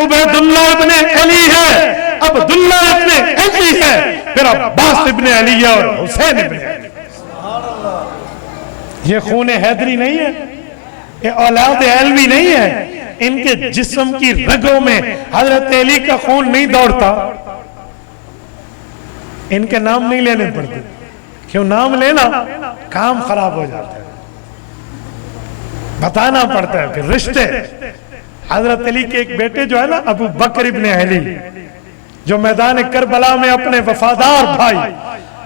عبید اللہ ابن علی ہے, عبداللہ ابن علی ہے, پھر عباس ابن علی ہے اور حسین ابن علی. یہ خون حیدری نہیں ہے, یہ اولاد علوی نہیں ہے. ان کے جسم کی رگوں میں حضرت علی کا خون نہیں دوڑتا. ان کے نام نہیں لینے پڑتے, کیوں نام لینا کام خراب ہو جاتا ہے, بتانا پڑتا ہے پھر رشتے. حضرت علی کے ایک بیٹے جو ہے نا ابو بکر ابن علی, جو میدان کربلا میں اپنے وفادار بھائی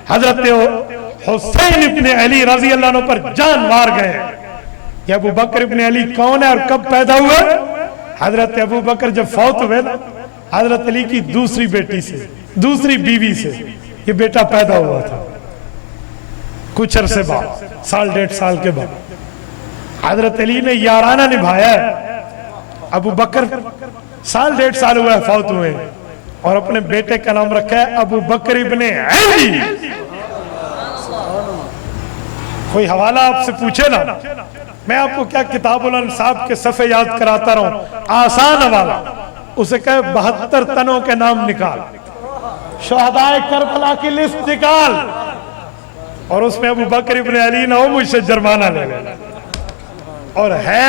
حضرت حسین ابن علی رضی اللہ عنہ پر جان مار گئے. یہ ابو بکر ابن علی کون ہے اور کب پیدا ہوئے؟ حضرت ابو بکر جب فوت ہوئے نا, حضرت علی کی دوسری بیٹی سے, دوسری بیوی سے یہ بیٹا پیدا ہوا تھا. کچھ عرصے بعد, سال 1.5 سال کے بعد, حضرت علی نے یارانہ نبھایا ہے. ابو بکر سال 1.5 سال ہوا ہے فوت ہوئے, اور اپنے بیٹے کا نام رکھا ہے ابو بکر ابن علی. کوئی حوالہ آپ سے پوچھے نا, میں آپ کو کیا کتاب الانصاب کے صفحے یاد کراتا رہا ہوں, آسان حوالہ, اسے کہے 72 تنوں کے نام نکال, شہدائے کربلا کی لسٹ نکال, اور اس میں ابو بکر ابن علی نہ ہو مجھ سے جرمانہ لے لینا, اور ہے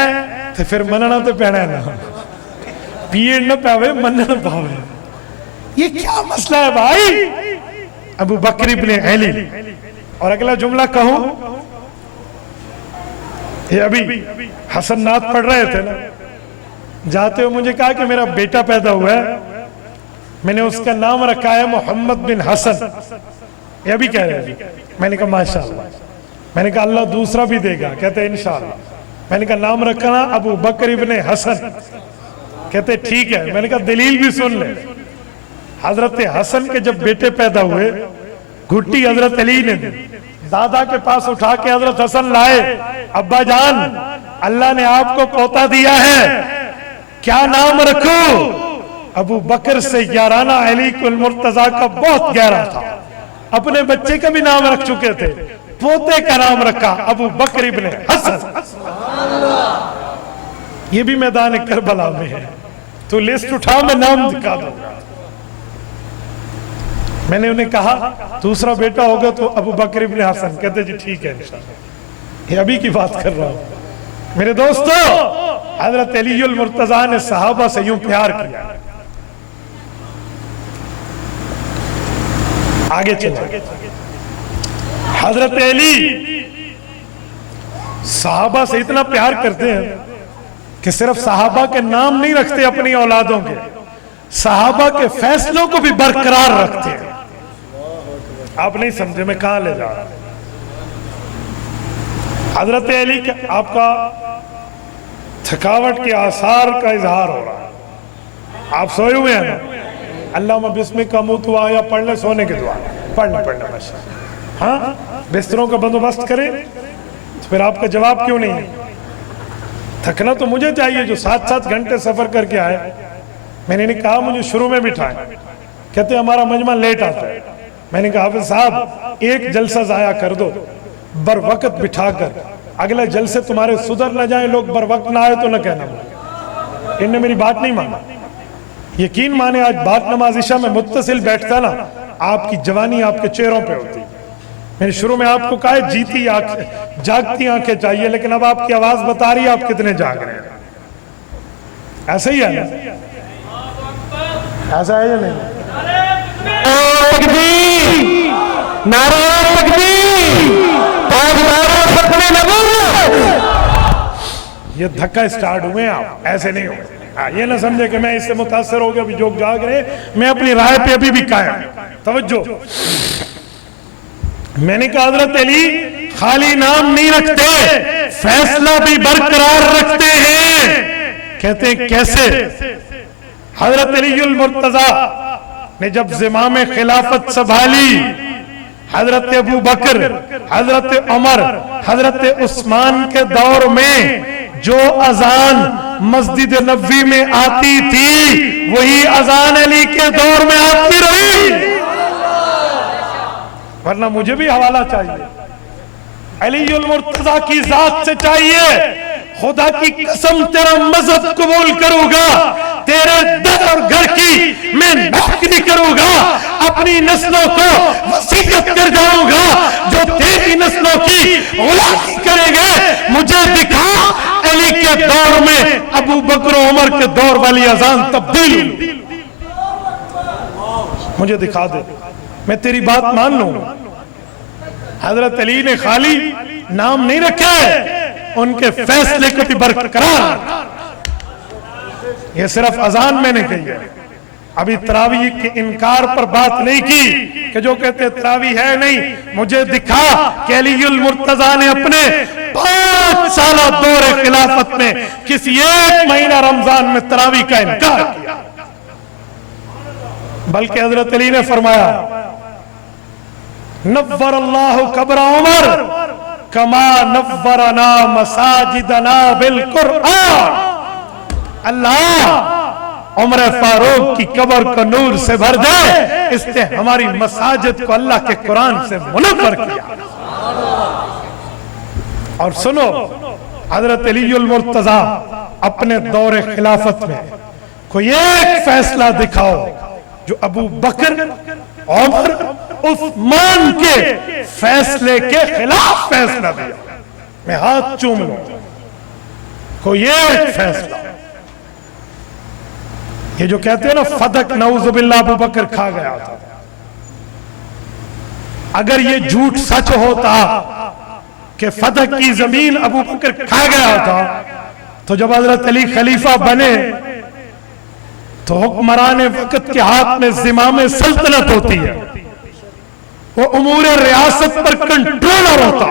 تو پھر مننا تو پینا ہے نا, پیڑ نہ پاوے مننا نہ پاوے. یہ کیا مسئلہ ہے بھائی؟ ابو بکر ابن علی. اور اگلا جملہ کہوں, یہ ابھی حسن نعت پڑھ رہے تھے نا, جاتے ہوئے مجھے کہا کہ میرا بیٹا پیدا ہوا ہے, میں نے اس کا نام رکھا ہے محمد بن حسن. یہ ابھی کہہ رہے تھے. میں نے کہا ماشاءاللہ. میں نے کہا اللہ دوسرا بھی دے گا, کہتے انشاءاللہ. میں نے کہا نام رکھنا ابو بکر ابن حسن, کہتے ٹھیک ہے. میں نے کہا دلیل بھی سن لے. حضرت حسن کے جب بیٹے پیدا ہوئے, گھٹی حضرت علی نے دی, دادا کے پاس اٹھا کے حضرت حسن لائے, ابا جان اللہ نے آپ کو پوتا دیا ہے, کیا نام رکھوں؟ ابو بکر سے یارانہ علی المرتضیٰ کا بہت گہرا تھا, اپنے بچے کا بھی نام رکھ چکے تھے, پوتے کا نام رکھا ابو بکر ابن حسن. یہ بھی میدان کربلا میں ہے, تو لسٹ اٹھا میں نام دکھا دوں گا. میں نے انہیں کہا دوسرا بیٹا ہوگا تو ابو بکر ابن حسن, کہتے جی ٹھیک ہے انشاءاللہ. یہ ابھی کی بات کر رہا ہوں میرے دوستو. حضرت علی المرتضیٰ نے صحابہ سے یوں پیار کیا. آگے چلے, حضرت علی صحابہ سے اتنا پیار کرتے ہیں کہ صرف صحابہ کے نام نہیں رکھتے اپنی اولادوں کے, صحابہ کے فیصلوں کو بھی برقرار رکھتے ہیں. آپ نہیں سمجھے میں کہاں لے جا رہا ہوں. حضرت علی آپ کا تھکاوٹ کے آثار کا اظہار ہو رہا ہے, آپ سوئے ہوئے ہیں نا, اللہم بسمک اموت و احیا پڑھ لیں, سونے کے دعا پڑھنا ہاں, بستروں کا بندوبست کریں. تو پھر آپ کا جواب کیوں نہیں ہے؟ تھکنا تو مجھے چاہیے جو 7 گھنٹے سفر کر کے آئے. میں نے نہیں کہا مجھے شروع میں بٹھائیں, کہتے ہمارا مجمع لیٹ آتا ہے. میں نے کہا حافظ صاحب ایک جلسہ ضائع کر دو, بر وقت بٹھا کر اگلے جلسے تمہارے صدر نہ جائیں, لوگ بر وقت نہ آئے تو نہ کہنا. انہوں نے میری بات نہیں مانا. یقین مانے آج بات نماز عشاء میں متصل بیٹھتا نا, آپ کی جوانی آپ کے چہروں پہ ہوتی. میں نے شروع میں آپ کو کہا ہے جیتی آنکھیں, جاگتی آنکھیں چاہیے, لیکن اب آپ کی آواز بتا رہی ہے آپ کتنے جاگ رہے ہیں. ایسا ہی ہے نا, ایسا ہے یا نہیں؟ تکبیر, نعرہ تکبیر, تاجدار ختم نبوت. یہ دھکا سٹارٹ ہوئے ہیں, آپ ایسے نہیں ہوئے. یہ نہ سمجھے کہ میں اس سے متاثر ہو گیا, ابھی جو جاگ رہے ہیں, میں اپنی رائے پہ ابھی بھی قائم. توجہ, میں نے کہا حضرت علی خالی نام نہیں رکھتے, فیصلہ بھی برقرار رکھتے ہیں. کہتے ہیں کیسے؟ حضرت علی المرتضیٰ نے جب زمام خلافت سنبھالی, حضرت ابو بکر, حضرت عمر, حضرت عثمان کے دور میں جو اذان مسجد نبوی میں آتی تھی وہی اذان علی کے دور میں آتی رہی، ورنہ مجھے بھی حوالہ چاہیے، علی المرتضیٰ کی ذات سے چاہیے، خدا کی قسم تیرا مذہب قبول کروں گا، تیرے در اور گھر کی میں نوکری کروں گا، اپنی نسلوں کو وصیت کر جاؤں گا، جو تیری نسلوں کی غلامی کریں گے، مجھے دکھا علی کے دور میں ابو بکر و عمر کے دور والی اذان تبدیل، مجھے دکھا دے، میں تیری بات مان لوں۔ حضرت علی نے خالی نام نہیں رکھا ہے، ان کے فیصلے کو بھی برقرار، یہ صرف اذان میں نے کہی ہے، ابھی تراویح کے انکار پر بات نہیں کی کہ جو کہتے تراویح ہے نہیں، مجھے دکھا کہ علی المرتضیٰ نے اپنے 5 سالہ دور خلافت میں کسی ایک مہینہ رمضان میں تراویح کا انکار کیا، بلکہ حضرت علی نے فرمایا نور اللہ قبر عمر کما نورنا مساجدنا بالقرآن، اللہ عمر فاروق کی قبر کو نور سے بھر دے، اس نے ہماری مساجد کو اللہ کے قرآن سے منور کیا۔ اور سنو، حضرت علی المرتضیٰ اپنے دور خلافت میں کوئی ایک فیصلہ دکھاؤ جو ابو بکر، عمر، عثمان کے فیصلے کے خلاف فیصلہ دیا، میں ہاتھ چوم لوں، کوئی ایک فیصلہ، یہ جو کہتے ہیں نا فدق نعوذ باللہ ابو بکر کھا گیا تھا، اگر یہ جھوٹ سچ ہوتا کہ فدق کی زمین ابو بکر کھا گیا تھا تو جب حضرت علی خلیفہ بنے تو حکمران وقت کے ہاتھ میں زمام سلطنت ہوتی ہے، وہ امور ریاست پر کنٹرولر ہوتا،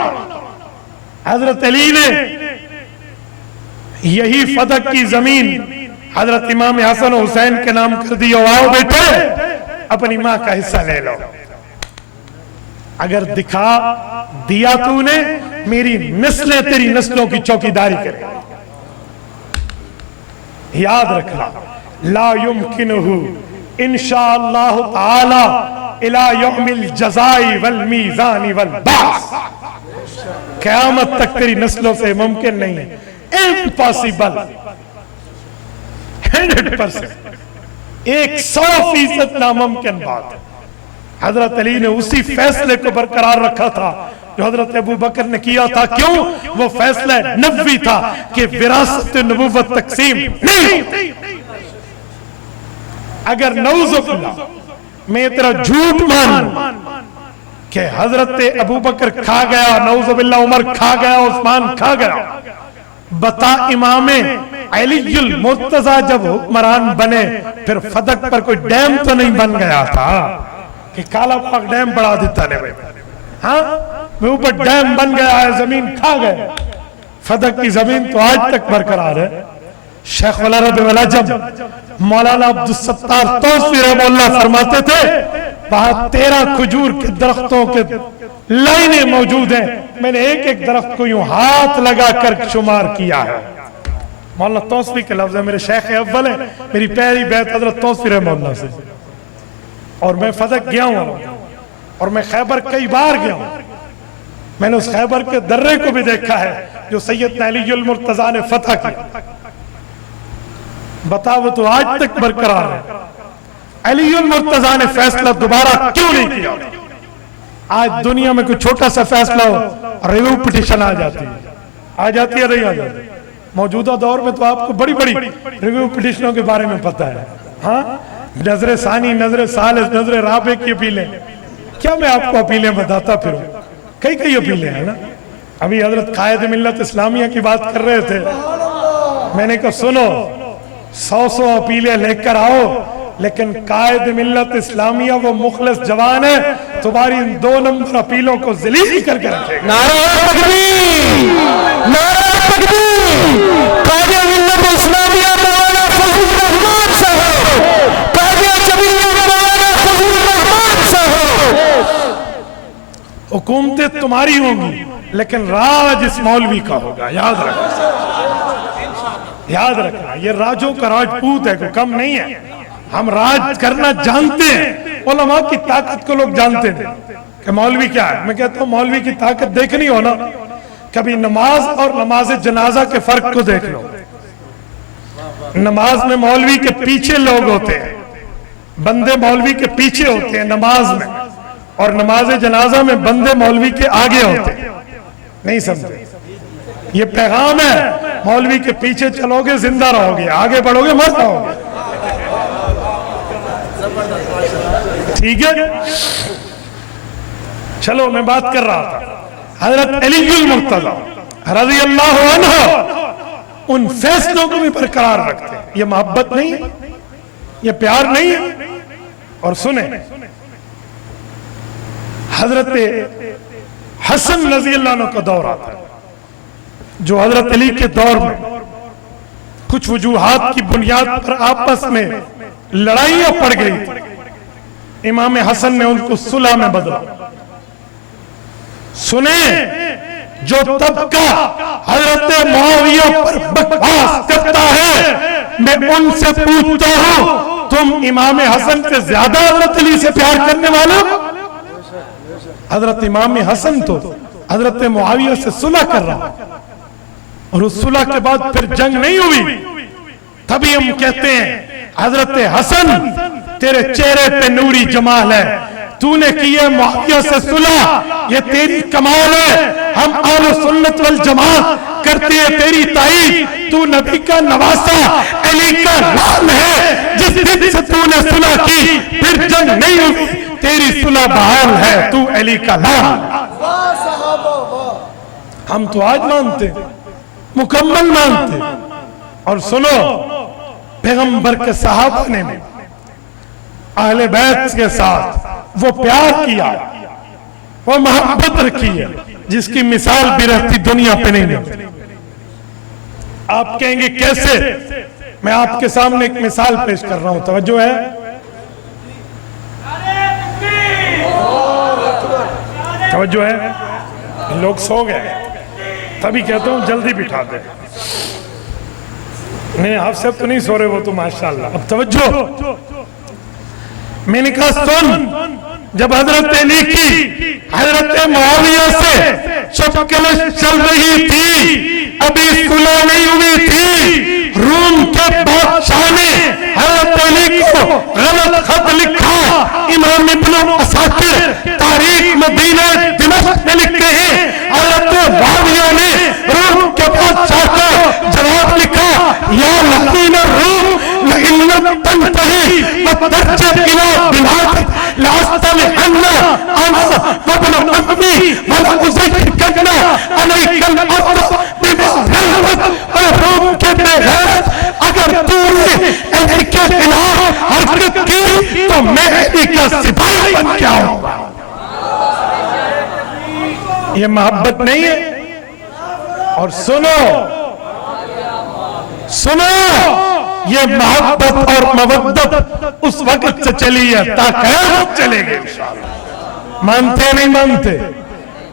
حضرت علی نے یہی فدق کی زمین حضرت امام حسن و حسین کے نام کر دی، آؤ بیٹے اپنی ماں کا حصہ لے لو، اگر دکھا دیا تو نے میری نسلیں تیری نسلوں کی چوکیداری کریں، یاد رکھنا لا يمكنه انشاءاللہ تعالی الى یوم الجزاء والمیزان والبعث، قیامت تک تیری نسلوں سے ممکن نہیں ہے، امپاسیبل، 100%، 100% ناممکن بات ہے۔ حضرت علی نے اسی فیصلے کو برقرار رکھا تھا جو حضرت ابو بکر نے کیا تھا، کیوں؟ وہ فیصلہ نبوی تھا کہ وراثت نبوت تقسیم نہیں ہوتی۔ اگر نعوذ باللہ میں تیرا جھوٹ مان کہ حضرت ابو بکر کھا گیا، نعوذ باللہ عمر کھا گیا، عثمان کھا گیا، بتا امام علی المرتضیٰ جب حکمران بنے پھر فدق پر کوئی ڈیم تو نہیں بن گیا تھا کہ کالا باغ ڈیم بڑھا دیتا نے بھائی، ہاں میں اوپر ڈیم بن گیا ہے، زمین کھا گئے، فدق کی زمین تو آج تک برقرار ہے۔ شیخ العرب والعجم مولانا عبدالستار توسی رحمہ اللہ فرماتے تھے وہاں 13 کھجور کے درختوں کے لائنیں موجود ہیں، میں نے ایک ایک درخت کو یوں ہاتھ لگا کر شمار کیا ہے۔ مولانا توسی کے لفظ ہے، میرے شیخ اول ہیں، میری پہلی بیعت حضرت توسی رحمہ اللہ سے، اور میں فدق گیا ہوں اور میں خیبر کئی بار گیا ہوں، میں نے اس خیبر کے درے کو بھی دیکھا ہے جو سیدنا علی المرتضیٰ نے فتح کیا، بتاؤ تو آج تک برقرار ہے۔ علی المرتضیٰ نے فیصلہ دوبارہ کیوں نہیں کیا؟ آج دنیا میں کوئی چھوٹا سا فیصلہ ہو ریویو پٹیشن آ جاتی ہے نہیں آ جاتی؟ موجودہ دور میں تو آپ کو بڑی بڑی ریویو پٹیشنوں کے بارے میں پتہ ہے، ہاں نظر ثانی، نظر ثالث، نظر رابع کی اپیلیں، کیا میں آپ کو اپیلیں بتاتا پھروں، کئی اپیلیں ہیں نا۔ ابھی حضرت قائد ملت اسلامیہ کی بات کر رہے تھے، میں نے کہا سنو 100 اپیلیں لے کر آؤ، لیکن قائد ملت اسلامیہ وہ مخلص جوان ہے، تمہاری ان 2 نمبر اپیلوں کو ذلیل کر کے رکھے گا۔ نعرہ تکبیر، نعرہ تکبیر، قائد ملت اسلامیہ مولانا فضل الرحمان صاحب، قائد جمعیہ مولانا فضل الرحمان صاحب۔ حکومتیں تمہاری ہوں گی لیکن راج اس مولوی کا ہوگا، یاد رکھو۔ یاد رکھنا یہ راجوں کا راجپوت ہے، کوئی کم نہیں ہے، ہم راج کرنا جانتے ہیں۔ علماء کی طاقت کو لوگ جانتے تھے کہ مولوی کیا ہے۔ میں کہتا ہوں مولوی کی طاقت دیکھنی ہو نا، کبھی نماز اور نماز جنازہ کے فرق کو دیکھ لو۔ نماز میں مولوی کے پیچھے لوگ ہوتے ہیں، بندے مولوی کے پیچھے ہوتے ہیں نماز میں، اور نماز جنازہ میں بندے مولوی کے آگے ہوتے ہیں۔ نہیں سمجھے؟ یہ پیغام ہے، مولوی کے پیچھے چلو گے زندہ رہو گے، آگے بڑھو گے مر جاؤ گے۔ ٹھیک ہے، چلو میں بات کر رہا تھا حضرت علی المرتضی رضی اللہ عنہ ان فیصلوں کو بھی برقرار رکھتے ہیں۔ یہ محبت نہیں ہے، یہ پیار نہیں ہے۔ اور سنیں، حضرت حسن رضی اللہ عنہ کا دور آتا ہے، جو حضرت علی کے دور میں کچھ وجوہات کی بنیاد پر آپس میں لڑائیاں پڑ گئی تھی۔ امام حسن نے ان کو صلح میں بدلا۔ سنیں، جو طبقہ حضرت معاویہ پر بکواس کرتا ہے، میں ان سے پوچھتا ہوں تم امام حسن سے زیادہ حضرت علی سے پیار کرنے والے ہو؟ حضرت امام حسن تو حضرت معاویہ سے صلح کر رہا، اور اس صلح کے بعد پھر جنگ نہیں ہوئی۔ تبھی ہم کہتے ہیں حضرت حسن تیرے چہرے پہ نوری جمال ہے، تو نے کی ہے معاویہ سے صلح، یہ تیری کمال ہے۔ ہم اہل سنت والجماعت کرتے ہیں تیری تائید، تو نبی کا نواسا علی کا لال ہے۔ جس دن سے تو نے صلح کی پھر جنگ نہیں ہوئی، تیری صلح بحال ہے، تو علی کا لال۔ ہم تو آج مانتے ہیں، مکمل مانتے ہیں۔ اور سنو، پیغمبر کے صحابہ نے اہل بیت کے ساتھ وہ پیار کیا، وہ محبت رکھی ہے جس کی مثال بھی رہتی دنیا پہ نہیں ہے۔ آپ کہیں گے کیسے؟ میں آپ کے سامنے ایک مثال پیش کر رہا ہوں، توجہ ہے؟ توجہ ہے؟ لوگ سو گئے، تبھی کہتا ہوں جلدی بٹھا دیں۔ نہیں، آپ سب تو نہیں سو رہے، وہ تو ماشاءاللہ۔ اب توجہ، میں نے کہا سن، جب حضرت علی کی حضرت معاویہ سے چپکلش چل رہی تھی، ابھی صلح نہیں ہوئی تھی، روم کے بادشاہ نے حضرت علی کو غلط خط لکھا۔ امام ابن عساکر تاریخ مدینہ دمشق میں لکھتے ہیں، حضرت معاویہ نے روم کے بادشاہ کو جواب لکھا، یا لعین الروم لئن لم تنتہی وترجع الی بلادک لأستلحن أنت وابن عمي ولأزيدن عليك الأرض بما رحبت۔ روم کے بغیرت، اگر تو نے علی کے خلاف حرکت کی تو میں علی کا سپاہی بن کے آؤں گا۔ یہ محبت نہیں ہے؟ اور سنو، یہ محبت اور مودت اس وقت سے چلی ہے تا قیامت چلے گی انشاءاللہ۔ مانتے نہیں مانتے؟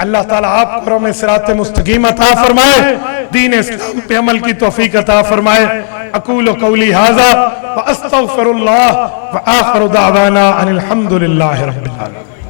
اللہ تعالیٰ آپ کو ہمیں صراط مستقیم عطا فرمائے، دین اسلام پہ عمل کی توفیق عطا فرمائے۔ اقول قولی ھذا واستغفر اللہ وآخر دعوانا ان الحمد للہ رب العالمین۔